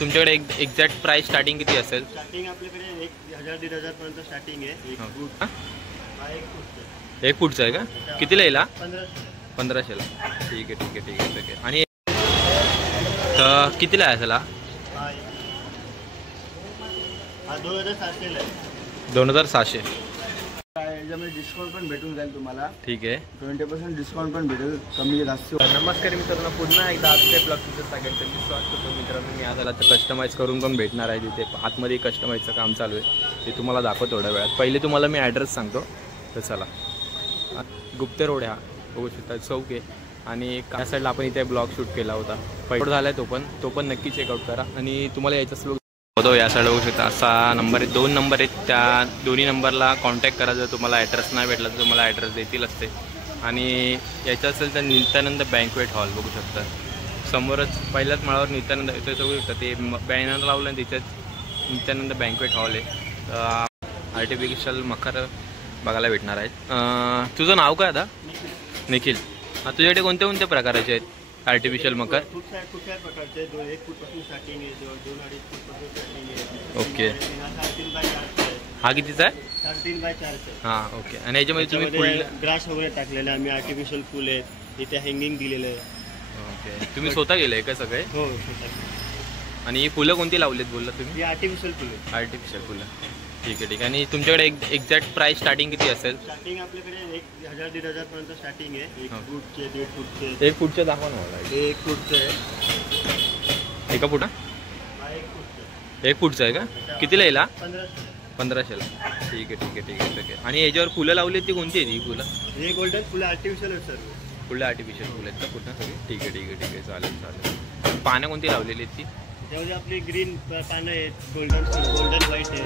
तुमच्याकडे exact price starting किती असेल? स्टार्टिंग आपल्याकडे 1000-1500 पर्यंत स्टार्टिंग आहे. एक फूटचा आहे का? कितीला येईल? 1500ला. ठीक आहे ठीक आहे ठीक आहे ठीक आहे. आणि तर कितीला आहे असेल? 2700 आहे. 2700. याच्यामध्ये डिस्काउंट पण भेटून जाईल तुम्हाला. ठीक आहे, 20% डिस्काउंट पण भेटेल कमी जास्त. नमस्कार मित्रांनो, पुन्हा एकदा आजच्या ब्लॉगचं सगळ्यांचं मी स्वागत करतो. मित्रांनो, मी आज आला तर कस्टमाइज करून पण भेटणार आहे. तिथे आतमध्ये कस्टमाइजचं काम चालू आहे, ते तुम्हाला दाखवतो थोड्या वेळात. पहिले तुम्हाला मी ॲड्रेस सांगतो. तर चला, गुप्ते रोड हा बघू शकता, चौक आहे. आणि त्या साईडला आपण इथे ब्लॉग शूट केला होता. पहिला झाला आहे तो पण नक्की चेकआउट करा. आणि तुम्हाला यायचं असलं होतो या साईड बघू शकता, असा नंबर आहे, 2 नंबर आहेत. त्या दोन्ही नंबरला कॉन्टॅक्ट करा. जर तुम्हाला ॲड्रेस नाही भेटला तर तुम्हाला ॲड्रेस देतील असते. आणि यायचं असेल तर नित्यानंद बँकवेट हॉल बघू शकता, समोरच पहिल्याच माळावर नित्यानंद इथे बघू शकता. ते बॅनर लावलं आणि तिथेच नित्यानंद बँकवेट हॉल आहे. आर्टिफिशियल मखर बघायला भेटणार आहेत. तुझं नाव काय आता? निखिल. तुझ्याकडे कोणत्या कोणत्या प्रकारचे आहेत आर्टिफिशियल मकर? कुठल्या प्रकारचे? 1 फूटपासून स्टार्टिंग आहे, 2-2.5 फूटपासून स्टार्टिंग आहे. ओके. 3x4 आहे. हा कितीचा आहे? 3x4 आहे. हां, ओके. आणि याच्यामध्ये तुम्ही फुल ग्रास वगैरे टाकलेले आम्ही, आर्टिफिशियल फुल आहे, इथे हँगिंग दिलेलं आहे. ओके. तुम्ही स्वतः गेले का सगळे? हो, स्वतः. आणि ही फुलं कोणती लावलीत बोलला तुम्ही? ही आर्टिफिशियल फुलं आहे. आर्टिफिशियल फुलं. ठीक आहे ठीक आहे. आणि तुमच्याकडे एक्झॅक्ट प्राइस स्टार्टिंग किती असेल? स्टार्टिंग आपल्याकडे 1000-1500 पर्यंत स्टार्टिंग आहे. 1 फूटचे, 1.5 फूटचे. 1 फूटचे दाखवा ना मला. 1 फूटचे आहे. एका फूट? हा 1 फूटचे. 1 फूटचं आहे का? कितीला येईल? 1500ला. ठीक आहे ठीक आहे ठीक आहे ठीक आहे. आणि याच्यावर फुलं लावली ती कोणती आहे? ही फुलं हे गोल्डन फुलं आर्टिफिशियल आहे सर. फुलं आर्टिफिशियल फुलं आहेत का पूर्ण सगळी? ठीक आहे ठीक आहे ठीक आहे, चालेल चालेल. पानं कोणती लावलेली आहेत ती? त्यामध्ये आपली ग्रीन पानं आहेत, गोल्डन व्हाईट आहे.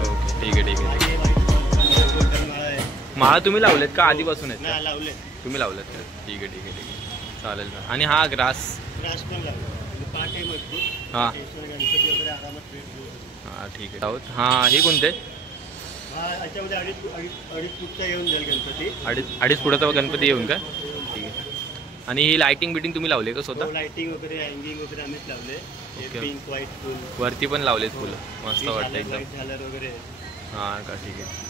ओके, ठीक आहे ठीक आहे. गोल्डन माळा आहे. माळा तुम्ही लावलेत का आधीपासून आहेत? नाही, लावले. तुम्ही लावलेत का? ठीक आहे ठीक आहे ठीक आहे, चालेल. आणि हा ग्रास पण लावला, पाट आहे मजबूत. हां गणपती वगैरे आरामात भेटतो. हां, ठीक आहे. हां, हे कोणते? हा याच्यामध्ये अडीच फूटचा येऊन जाईल गणपती. अडीच फुटाचा गणपती येऊन का? ठीक आहे. आणि ही लाइटिंग बिटिंग तुम्ही लावली का स्वतः? लाइटिंग वगैरे, हँगिंग वगैरे आम्हीच लावले. पिंक व्हाईट फुल वरती पण लावलेत फुलं, मस्त वाटतं एकदम. झालर वगैरे. हां का, ठीक आहे.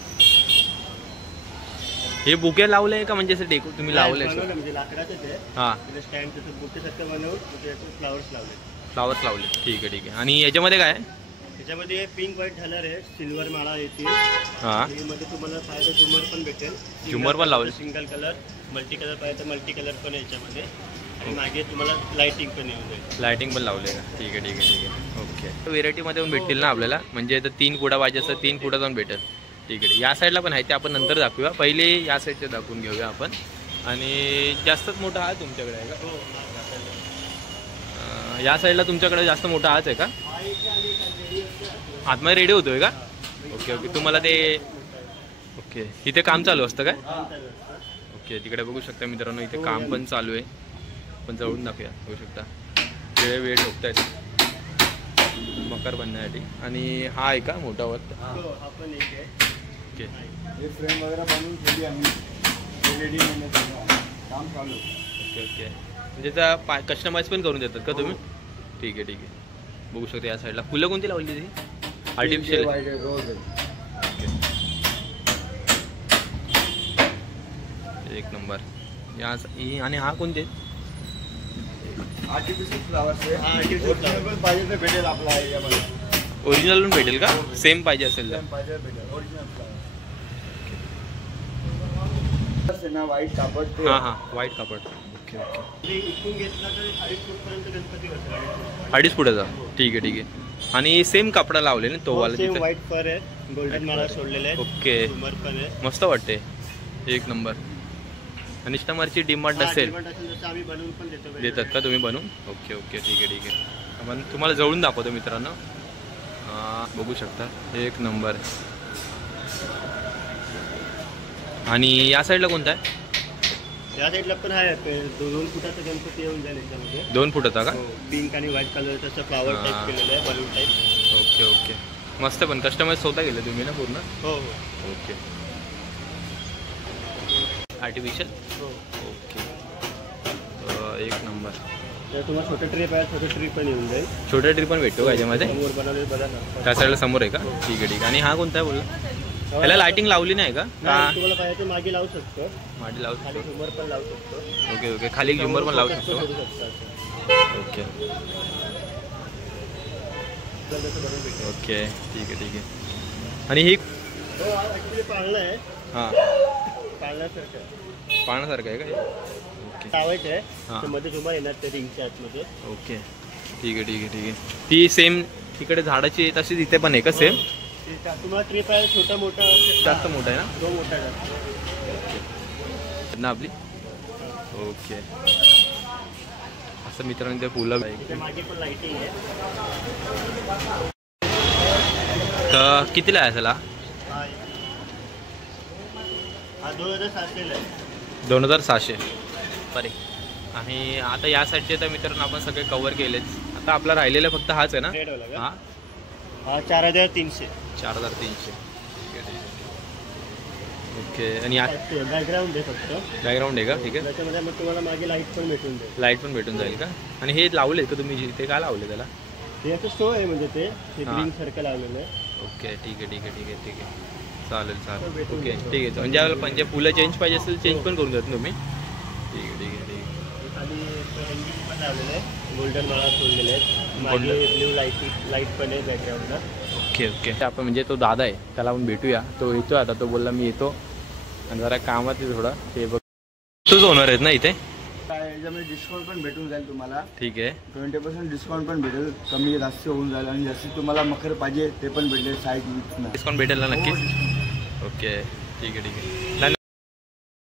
हे बुके लावले का म्हणजे असं डेको तुम्ही लावले? म्हणजे लाकडाचंच आहे. हां, स्टँड तसं बुकेसारखं बनवून फ्लावर्स लावले. फ्लावर्स लावले. ठीक आहे ठीक आहे. आणि याच्यामध्ये काय आहे? त्याच्यामध्ये पिंक व्हाईट झालर आहे, सिल्वर माळा येतील. हां, मध्ये तुम्हाला पाहिजे झुमर पण भेटेल. झुमर पण लावले. सिंगल कलर, मल्टी कलर पाहिजे तर मल्टी कलर पण आहे याच्यामध्ये. आणि मागे तुम्हाला लाइटिंग पण येऊन जाईल. लाइटिंग पण लावले का? ठीक आहे ठीक आहे ठीक आहे. ओके. व्हेरायटीमध्ये पण भेटतील ना आपल्याला? म्हणजे तर 3 फुटा पाहिजे असं 3 फुटा जाऊन भेटेल. ठीक आहे. या साईडला पण आहे, ते आपण नंतर दाखवूया. पहिले या साईडचे दाखवून घेऊया आपण. आणि जास्तच मोठा हा तुमच्याकडे आहे का? या साईडला तुमच्याकडे जास्त मोठा हाच आहे का? आतमध्ये रेडी होतोय का? Okay okay. तुम्हाला ते ओके, इथे काम चालू असतं काय? ओके, तिकडे बघू शकता मित्रांनो, इथे काम पण चालू आहे. पण जवळून दाखवूया, बघू शकता वेळ ठोकतायत मकर बनण्यासाठी. आणि हा आहे का मोठा वर? ओके, फ्रेम वगैरे बनवून ठेवली आम्ही, काम चालू. Okay okay. म्हणजे त्या कस्टमाइज पण करून देतात का तुम्ही? ठीक आहे ठीक आहे. बघू शकता या साईडला फुलं कोणती लावली ती? आर्टिफिशियल. एक नंबर. या आणि हा कोणते? आर्टिफिशियल फ्लावर्स आहे. आर्टिफिशियल पण पाहिजे तर भेटेल आपला एरियामध्ये. ओरिजिनल पण भेटेल का? सेम पाहिजे असेल तर? पाहिजे भेटेल ओरिजिनल फ्लावर्स ना, व्हाईट कापड. हां हां, व्हाईट कापड. Okay okay. इथून घेतला तर 2.5 फूटपर्यंत गणपती बसला. 2.5 फुटाचा. ठीक आहे ठीक आहे. आणि सेम कपडा लावले ना तो वाला तिथे? व्हाईट फर आहे, गोल्डन माळा सोडलेले आहे. ओके, झुमर पण आहे. मस्त वाटते, एक नंबर. आणि कस्टमरची डिमांड असेल आम्ही बनवून पण देतात का तुम्ही बनवून? ओके ओके, ठीक आहे ठीक आहे. आपण तुम्हाला जवळून दाखवतो मित्रांनो, बघू शकता, एक नंबर. आणि या साईडला कोणता आहे? या साईडला पण आहे, 2 फुटाचा गणपती येऊन जाईल याच्यामध्ये. 2 फुटाचा का? पिंक आणि व्हाईट कलर तसं फ्लावर टाईप केलेलं आहे, बलून टाईप. ओके ओके, मस्त. पण कस्टमाइज स्वतः केलं तुम्ही ना पूर्ण? हो. ओके. आर्टिफिशियल. हो. ओके, एक नंबर. जर तुम्हाला छोटे ट्री पाहिजे छोटे ट्री पण येऊन जाईल. छोटा ट्री पण भेटतो का याच्यामध्ये? समोर बनवले बघा ना. त्या साईडला समोर आहे का? ठीक आहे ठीक आहे. आणि हा कोणता आहे बोलला? याला लाइटिंग लावली नाही का? नाही, तुम्हाला पाहिजे ते मागे लावू शकतो. मागे लावू खाली शकतो. झुमर पण लावू शकतो. Okay okay. खाली झुंबर पण लावू करू शकतो. शकतो असं. ओके आपल्याला जसं बनवून भेटेल. ओके ठीक आहे ठीक आहे. आणि ही हो, ॲक्च्युली पाळणं आहे. हां पाळण्यासारखं आहे. पाहण्यासारखं आहे का हे? ओके लावायचं आहे. हां. ते मध्ये झुमर येणार ते रिंगच्या आतमध्ये. ओके ठीक आहे ठीक आहे ठीक आहे. ती सेम तिकडे झाडाची आहे तशी तिथे पण आहे का सेम? तुम्हाला ट्री पाहिजे छोटा मोठा जास्त मोठा आहे ना? तो मोठा जास्त. ना आपली? ओके. असं मित्रांनो ते फुलं इथे मागे पण लाइटिंग आहे. तर कितीला आहे त्याला? हा 2700 आहे. 2700 बरे. आणि आता या साईडचे तर मित्रांनो आपण सगळे कव्हर केलेच. आता आपला राहिलेला फक्त हाच आहे ना? रेडवाला का? हा हा 4300. 4300. ओके. आणि बॅकग्राऊंड आहे फक्त. बॅकग्राऊंड आहे का? ठीक आहे. त्याच्यामध्ये मग तुम्हाला मागे लाईट पण भेटून जाईल. लाईट पण भेटून जाईल का? आणि हे लावलेत का तुम्ही? ते काय लावले त्याला? ते याचं स्टो आहे म्हणजे ते हां. ग्रीन सर्कल लावलेलं आहे. ओके ठीक आहे ठीक आहे ठीक आहे ठीक आहे. चालेल चालेल. ओके ठीक आहे. म्हणजे फुलं चेंज पाहिजे असेल चेंज पण करून देतो तुम्ही? ठीक आहे ठीक आहे ठीक आहे. खाली हँगिंग पण लावलेलं आहे. गोल्डन माळा सोडलेले आहेत. मागे ब्ल्यू लाईट पण आहे बॅकग्राऊंडला. Okay okay. आपण म्हणजे तो दादा आहे त्याला आपण भेटूया. तो येतो आता. तो बोलला मी येतो आणि जरा कामात आहे थोडा. ते बघ तूच ओनर आहेत ना इथे? याच्यामध्ये डिस्काउंट पण भेटून जाईल तुम्हाला. ठीक आहे. 20% डिस्काउंट पण भेटेल. कमी जास्त होऊन जाईल. आणि जसे तुम्हाला मखर पाहिजे ते पण भेटेल साईड. डिस्काउंट भेटेल ना नक्कीच? ओके ठीक आहे ठीक आहे. धन्यवाद.